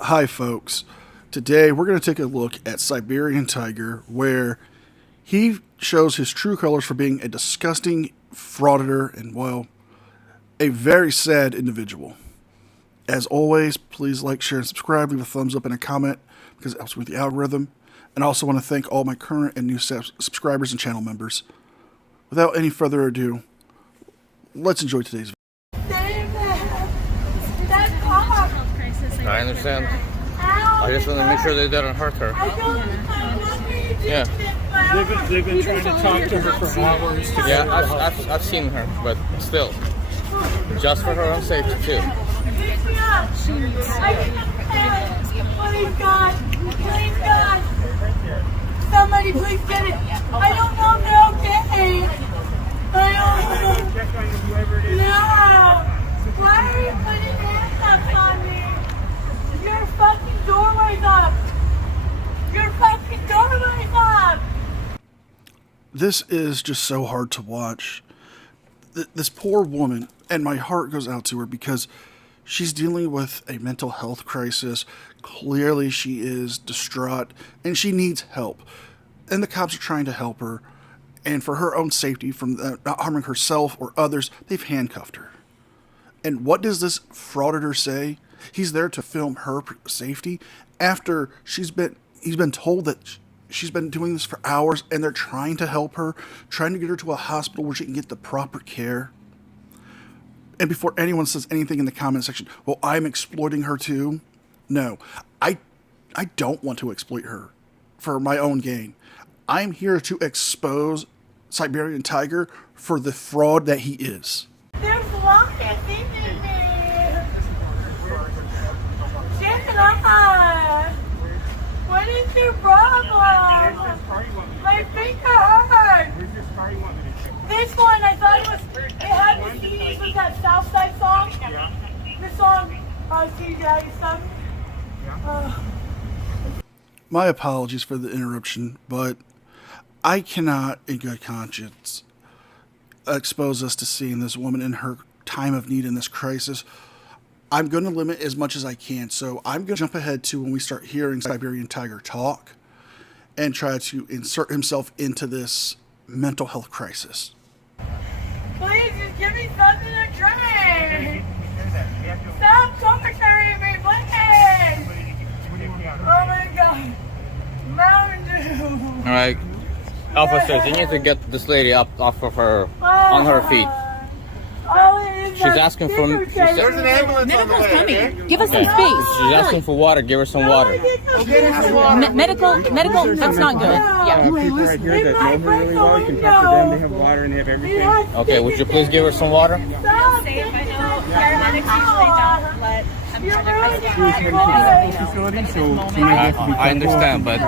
Hi folks, today we're going to take a look at Siberian Tiger, where he shows his true colors for being a disgusting frauditor and, well, a very sad individual. As always, please like, share, and subscribe, leave a thumbs up and a comment because it helps with the algorithm. And I also want to thank all my current and new subscribers and channel members. Without any further ado, let's enjoy today's video. I understand. I just want to make sure they don't hurt her. Yeah. They've been trying to talk to her for hours. Yeah, I've seen her, but still, just for her own safety too. Please God, somebody please get it. I don't know if they're okay. No. Why are you putting handcuffs on me? Your fucking doorway's up. Your fucking doorway's up. This is just so hard to watch. This poor woman, and my heart goes out to her because she's dealing with a mental health crisis. Clearly she is distraught and she needs help. And the cops are trying to help her. And for her own safety, from not harming herself or others, they've handcuffed her. And what does this frauditor say? He's there to film her safety after he's been told that she's been doing this for hours, and they're trying to help her, trying to get her to a hospital where she can get the proper care. And before anyone says anything in the comment section, well, I'm exploiting her too. No, I don't want to exploit her for my own gain. I'm here to expose Siberian Tiger for the fraud that he is. There's lions eating me. Jenna, what is your problem? My finger hurts. This one, I thought it had the CDs with that Southside song. The song, See Daddy Stuff. My apologies for the interruption, but I cannot, in good conscience, expose us to seeing this woman in her time of need in this crisis. I'm going to limit as much as I can, so I'm going to jump ahead to when we start hearing Siberian Tiger talk and try to insert himself into this mental health crisis. Please just give me something to drink. Stop torturing me, please. Oh my God. Mountain Dew. All right, officers, you need to get this lady up off of her, on her feet. She's asking for. There's an ambulance on the way. Coming. Give us some space. She's asking for water. Give her some water. Medical, that's not good. Yeah. People right here that know her really well, you can talk to them. They have water and they have everything. Okay, would you please give her some water? Safe. I know paramedics usually don't let. Facility, so she might have to be I understand, but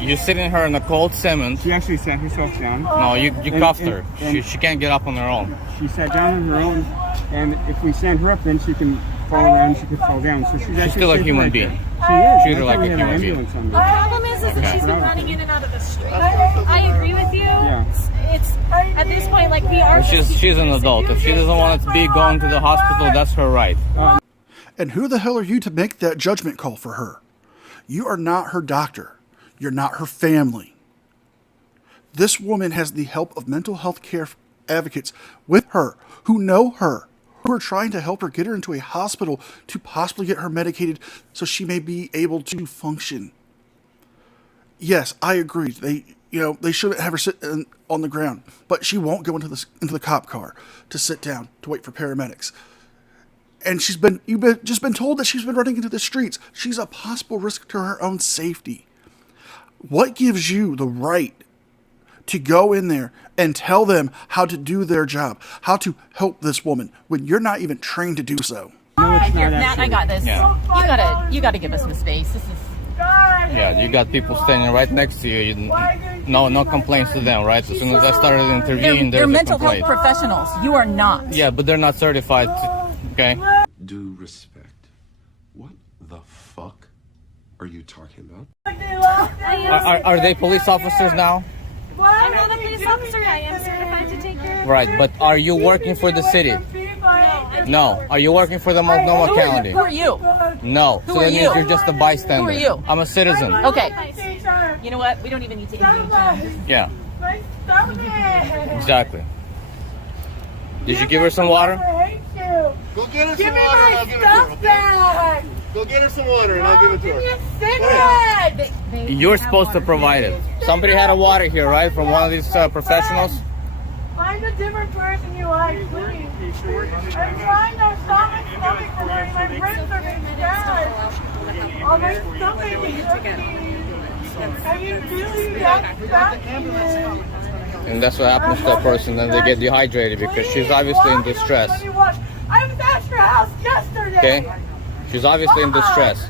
you're sitting her in the cold cement. She actually sat herself down. No, you cuffed her. She can't get up on her own. She sat down on her own, and if we send her up, then she can fall around. She could fall down. So she's actually still a human being. She is. Treat her like a human being. The problem is that she's been running in and out of the street. I agree with you. Yeah. It's at this point like we are. She's an adult. If she doesn't want to be going to the hospital, that's her right. And who the hell are you to make that judgment call for her? You are not her doctor. You're not her family. This woman has the help of mental health care advocates with her, who know her, who are trying to help her get her into a hospital to possibly get her medicated so she may be able to function. Yes, I agree. They shouldn't have her sit on the ground, but she won't go into the cop car to sit down to wait for paramedics. And you've just been told that she's been running into the streets. She's a possible risk to her own safety. What gives you the right to go in there and tell them how to do their job, how to help this woman, when you're not even trained to do so? Here, Matt, I got this. Yeah. You gotta give us some space. This is. Yeah, you got people standing right next to you. No complaints to them, right? As soon as I started interviewing, They're there's a mental complaint. health professionals. You are not. Yeah, but they're not certified. Okay. Due respect. What the fuck are you talking about? Are they police officers now? I'm not a police officer. I am certified to take care of Right, but are you working for the city? No. Are you working for the Multnomah County? Who are you? No. Who so are that you? means you're just a bystander. Who are you? I'm a citizen. Okay. You know what? We don't even need to engage him. Yeah, My stomach. exactly. Did you give her some water? I hate you. Go get her Give some me water and my I'll give it to her. stuff Okay? back. Go get her some water and I'll give it to Give me her. a cigarette. You're supposed to provide it. Somebody had a water here, right? From one of these professionals? I'm a different person you like, please. I'm trying to stop my stomach from hurting. My ribs are being stabbed. Oh, my stomach is hurting. Are you really that fat? And that's what happens to a person, then they get dehydrated because she's obviously in distress. I was at your house yesterday. Okay? She's obviously in distress.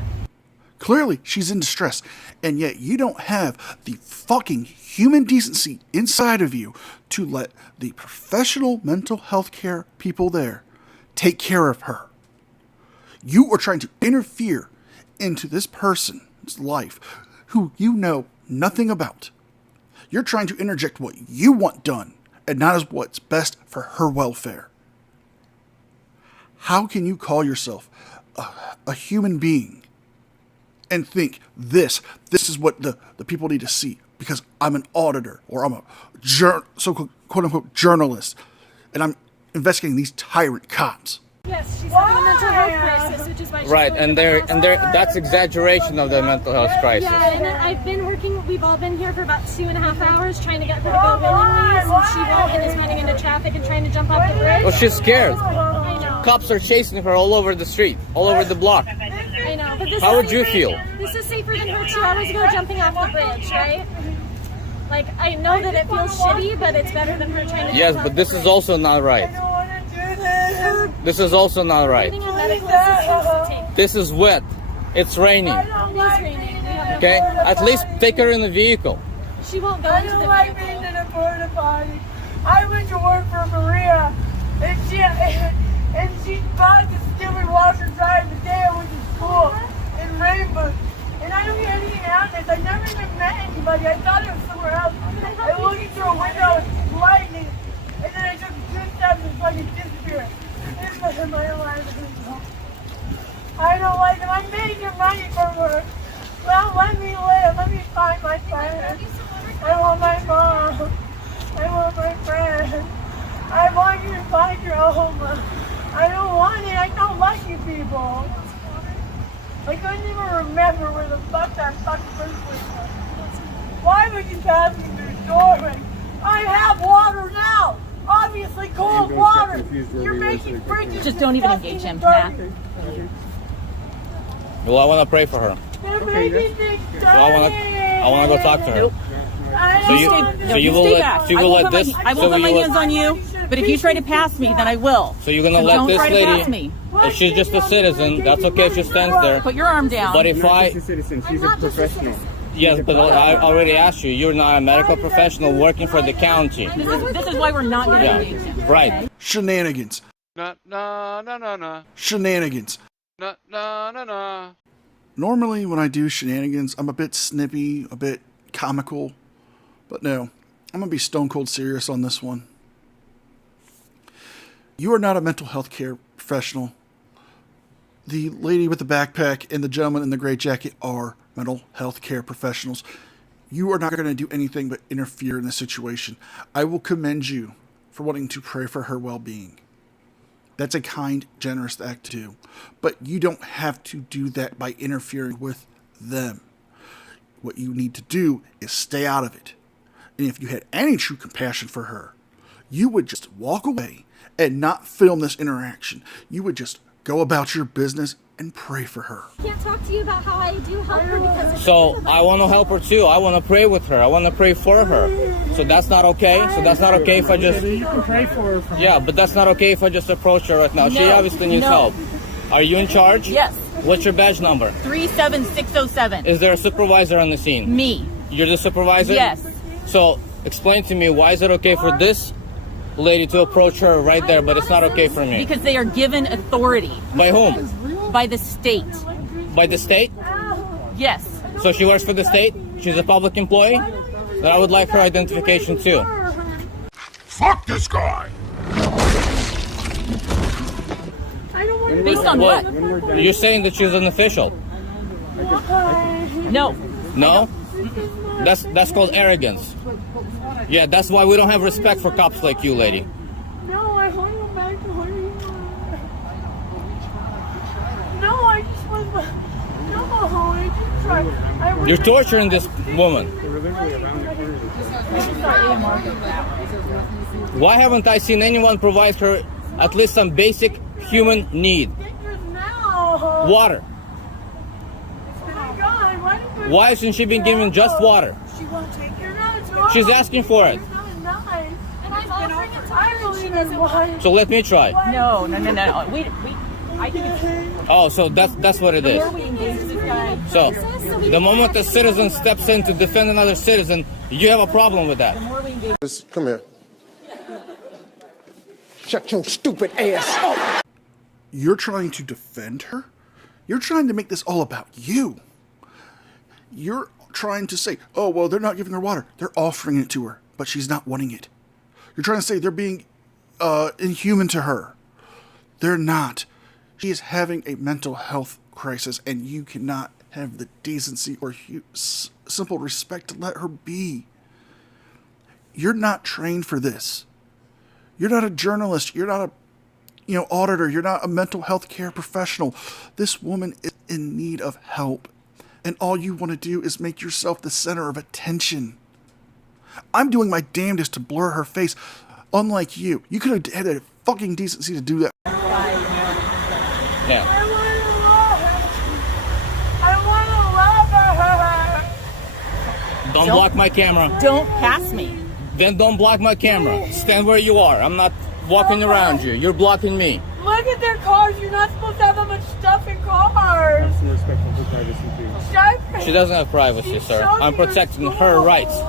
Clearly, she's in distress, and yet you don't have the fucking human decency inside of you to let the professional mental health care people there take care of her. You are trying to interfere into this person's life who you know nothing about. You're trying to interject what you want done and not as what's best for her welfare. How can you call yourself a human being and think this is what the people need to see because I'm an auditor or I'm a so-called quote-unquote journalist and I'm investigating these tyrant cops? Yes, she's having a mental health crisis, which is why she's Right, going and to there the and there that's exaggeration of the mental health crisis. Yeah, and I've been working, we've all been here for about 2.5 hours trying to get her to go willingly, since she won't and is running into traffic and trying to jump off the bridge. Well, she's scared. I know. Cops are chasing her all over the street, all over the block. I know, but this How is would you safer- feel? This is safer than her 2 hours ago jumping off the bridge, right? Like, I know that it feels shitty, but it's better than her trying to Yes, jump but off this the is bridge. also not I right. don't want to do this. This is also not right. Getting a medical assistance to take. This is wet. It's raining. I don't It is like raining. being in We have- Okay? a porta At least potty. take her in the vehicle. She won't go I into don't the like vehicle. being in a porta potty. I went to work for Maria, and she bought the stupid washer dryer the day I went to school in Rainbow. And I don't get anything out of this. I never even met anybody. I thought it was somewhere else. I was looking through a window, it's lightning, and then I took 2 steps and fucking disappeared. This is my life. I don't like it. I'm making money for work. Well, let me live. Let me find my friend. I want my mom. I want my friend. I want you to find your home. I don't want it. I don't like you people. I couldn't even remember where the fuck that fucking person was. Why would you pass me through the doorway? I have water now. Obviously cold water. You're making fridges. Just don't even engage him, disgusting Matt. dirty. Well, I want to pray for her. They're making things dirty. So I want to go talk to her. Nope. I So don't you- want to so you do will Stay let- back. so you I will won't let put this- my, I so won't put my you will- hands on you, but if you try to pass me, then I will. So you're gonna So let don't this try to lady? pass me. If she's just a citizen, that's okay if she stands there. Put your arm down. But if Not I, just a citizen, she's I'm a not just a professional. citizen. yes, but I already asked you. You're not a medical professional working for the county, This is why we're not going to Yeah. engage him. right? Shenanigans. Nah, nah, nah, nah, nah. Shenanigans. Nah, nah, nah, nah. Normally, when I do shenanigans, I'm a bit snippy, a bit comical. But no, I'm going to be stone cold serious on this one. You are not a mental health care professional. The lady with the backpack and the gentleman in the gray jacket are mental health care professionals. You are not going to do anything but interfere in this situation. I will commend you for wanting to pray for her well-being. That's a kind, generous act to do. But you don't have to do that by interfering with them. What you need to do is stay out of it. And if you had any true compassion for her, you would just walk away and not film this interaction. You would just go about your business and pray for her. I can't talk to you about how I do help her because it's So I want to help her too. I want to pray with her. I want to pray for her. So that's not okay. So that's not okay if I just. You can pray for her. Yeah, but that's not okay if I just approach her right now. She No. obviously needs No. help. Are you in charge? Yes. What's your badge number? 37607. Is there a supervisor on the scene? Me. You're the supervisor? Yes. So explain to me, why is it okay for this lady to approach her right there, but it's not okay for me? Because they are given authority By whom? by the state. By the state? Yes. So she works for the state? She's a public employee? Then I would like her identification too. Fuck this guy! I don't Based on Well, what? When we're done, you're saying that she's an official. No. No? That's called arrogance. Yeah, that's why we don't have respect for cops like you, lady. No, I want to go back to where you were. No, I just was. No, I just tried. You're torturing this woman. we're literally around the corner. Why haven't I seen anyone provide her at least some basic human need? Now. Water. Oh my God, why did you- Why hasn't she been given just water? She won't take your notes. She's asking for it. You're not nice. And I'm offering it to I her. believe She in doesn't want why. So let me try. No. I think it's Oh, so that's what it the is. more we engage this guy, So the moment a citizen steps in to defend another citizen, you have a problem with that. the more we engage. Just come here. Shut your stupid ass up. You're trying to defend her? You're trying to make this all about you. You're trying to say, oh, well, they're not giving her water. They're offering it to her, but she's not wanting it. You're trying to say they're being inhuman to her. They're not. She is having a mental health crisis, and you cannot have the decency or simple respect to let her be. You're not trained for this. You're not a journalist. You're not a auditor. You're not a mental health care professional. This woman is in need of help, and all you want to do is make yourself the center of attention. I'm doing my damnedest to blur her face. Unlike you, you could have had the fucking decency to do that. Yeah. I want to love her. Don't block my camera. Don't pass me. Then don't block my camera. Stand where you are. I'm not walking around you. You're blocking me. Look at their cars. You're not supposed to have that much stuff in cars. Some respect for her privacy too. She doesn't have privacy, sir. I'm protecting her rights. You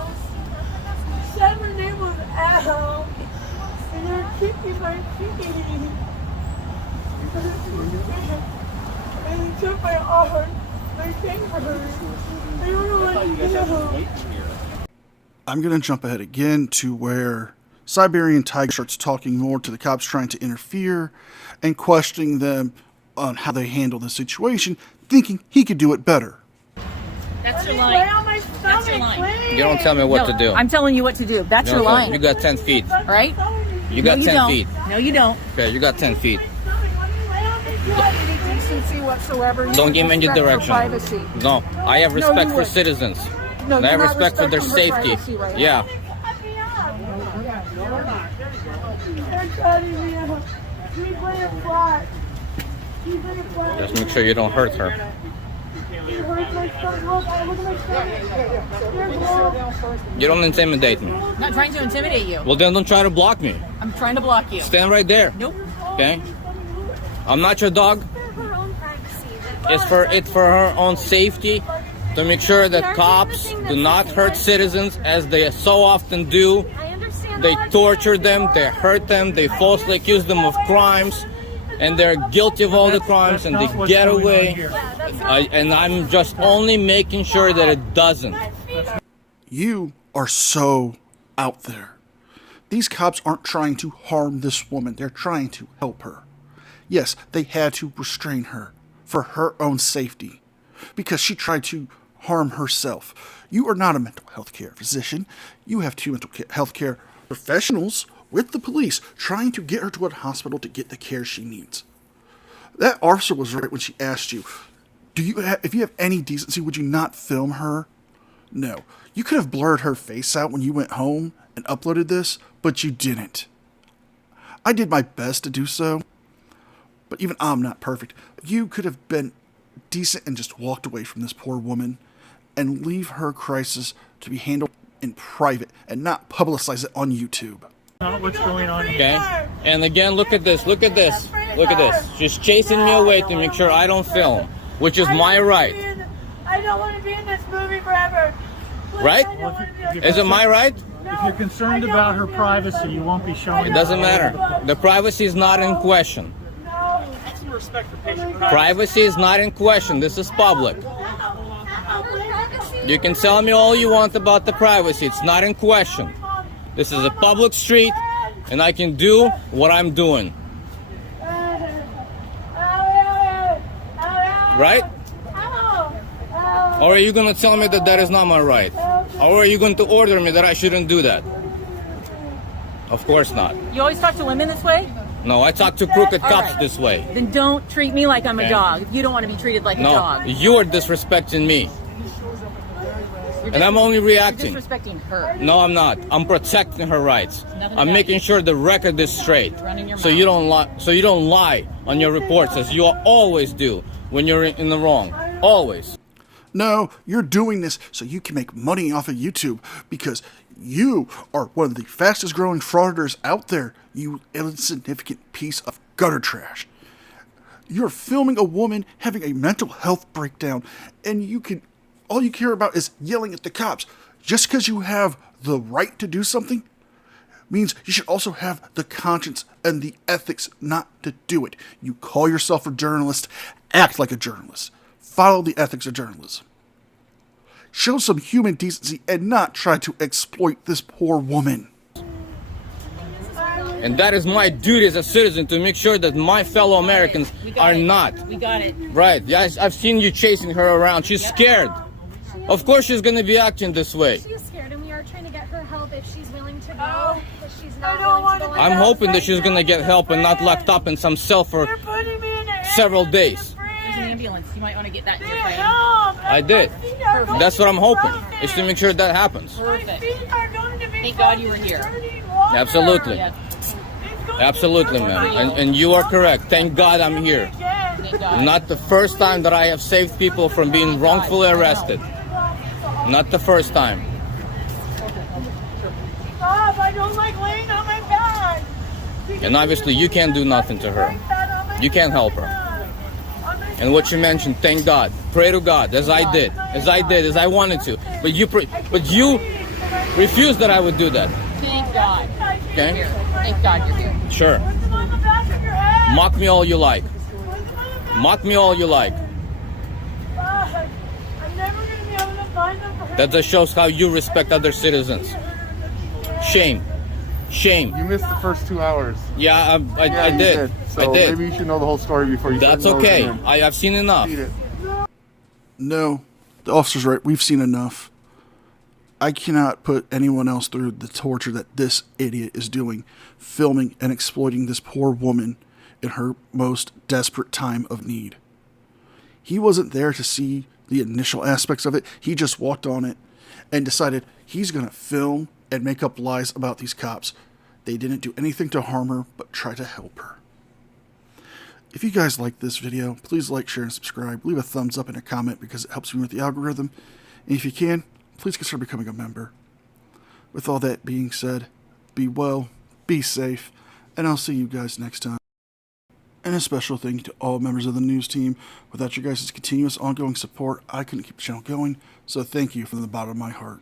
said her name was Al, and you're kicking my feet. And you took my arm, my fingers. I don't know what to do. I'm going to jump ahead again to where Siberian Tiger starts talking more to the cops trying to interfere and questioning them on how they handle the situation, thinking he could do it better. That's your Lay line. on my That's your stomach, line. please. You don't tell me what to do. I'm telling you what to do. That's your line. You got 10 feet. All right? You got no, 10 don't. feet. No, you don't. Okay, you got 10 feet. Any decency whatsoever. Don't give me any Respect for direction. privacy. No, I have respect you for would. citizens. No, And I have you're not respect for their respecting her safety. privacy right now. Yeah. They're cutting me out. Keep it flat. Keep it flat. Just make sure you don't hurt her. It hurts my stomach. Look at my stomach. There's blood. You don't intimidate me. I'm not trying to intimidate you. Well, then don't try to block me. I'm trying to block you. Stand right there. Nope. Okay? I'm not your dog. For her own privacy. It's for her own safety, to make sure that cops do not hurt citizens as they so often do. I understand. They torture them, they hurt them, they falsely accuse them of crimes, and they're guilty of all the crimes, and they get away. And I'm just only making sure that it doesn't. You are so out there. These cops aren't trying to harm this woman. They're trying to help her. Yes, they had to restrain her for her own safety because she tried to harm herself. You are not a mental health care physician. You have two mental health care professionals with the police trying to get her to a hospital to get the care she needs. That officer was right when she asked you, if you have any decency, would you not film her? No. You could have blurred her face out when you went home and uploaded this, but you didn't. I did my best to do so, but even I'm not perfect. You could have been decent and just walked away from this poor woman and leave her crisis to be handled in private and not publicize it on YouTube. What's going on? Okay? And again, look at this, look at this, look at this. She's chasing me away to make sure I don't film, which is my right. I don't want to be in this movie forever. Please, Right? I don't want to be- Is it my right? If you're concerned about her privacy, you won't be showing. It doesn't matter. The privacy is not in question. No. Some respect for patient Privacy is not in question. This is public. You can tell me all you want about the privacy. It's not in question. This is a public street, and I can do what I'm doing. right? Ow. Or are you going to tell me that that is not my right? Or are you going to order me that I shouldn't do that? Of course not. You always talk to women this way? No, I talk to crooked All cops right. this way. Then don't treat me like I'm a Okay. dog. You don't want to be treated like a No, dog. you are disrespecting me. You're And I'm only reacting. You're disrespecting her. No, I'm not. I'm protecting her rights. Nothing I'm about making you. sure the record is straight. Running your So mouth. you don't lie. So you don't lie on your reports, as you always do when you're in the wrong. Always. No, you're doing this so you can make money off of YouTube because you are one of the fastest growing frauditors out there, you insignificant piece of gutter trash. You're filming a woman having a mental health breakdown and all you care about is yelling at the cops. Just because you have the right to do something means you should also have the conscience and the ethics not to do it. You call yourself a journalist, act like a journalist. Follow the ethics of journalism. Show some human decency and not try to exploit this poor woman. And that is my duty as a citizen to make sure that my fellow Americans are not. We got it. Right. Yeah, I've seen you chasing her around. She's scared. Of course she's going to be acting this way. She's scared, and we are trying to get her help if she's willing to go. Oh, But she's I not don't willing want to to go. go. I'm hoping that she's going to get help and not locked up in some cell for They're putting me in an several ambulance, days. There's an ambulance. You might want to get that in your Get frame. help. I did. My feet are going That's what I'm to be hoping, broken. is to make sure that happens. My Perfect. feet are going to be Thank God you were broken. here. Dirty water. Absolutely. Yeah. It's going to Absolutely, be ma'am. broken. And you are correct. Thank God I'm here. Again. Thank God. Not the first time that I have saved people from being wrongfully arrested. Not the first time. Stop, I don't like laying on my back. And obviously you can't do nothing to her. You can't help her. And what you mentioned, thank God. Pray to God, as I did. As I wanted to. But you refused that I would do that. Thank God. Okay? Here. Thank God you're here. Sure. Put them on the back of your head. Mock me all you like. Put them on the back. Mock me all you like. Fuck. I'm never going to be able to find them for her. That just shows how you respect other citizens. Shame. Shame. You missed the first 2 hours. Yeah, I You did. So I did. maybe you should know the whole story before you That's start nosing okay. in. I've seen enough. Eat it. No, the officer's right. We've seen enough. I cannot put anyone else through the torture that this idiot is doing, filming and exploiting this poor woman in her most desperate time of need. He wasn't there to see the initial aspects of it. He just walked on it and decided he's going to film and make up lies about these cops. They didn't do anything to harm her, but try to help her. If you guys like this video, please like, share, and subscribe. Leave a thumbs up and a comment because it helps me with the algorithm. And if you can, please consider becoming a member. With all that being said, be well, be safe, and I'll see you guys next time. And a special thank you to all members of the news team. Without your guys' continuous ongoing support, I couldn't keep the channel going, so thank you from the bottom of my heart.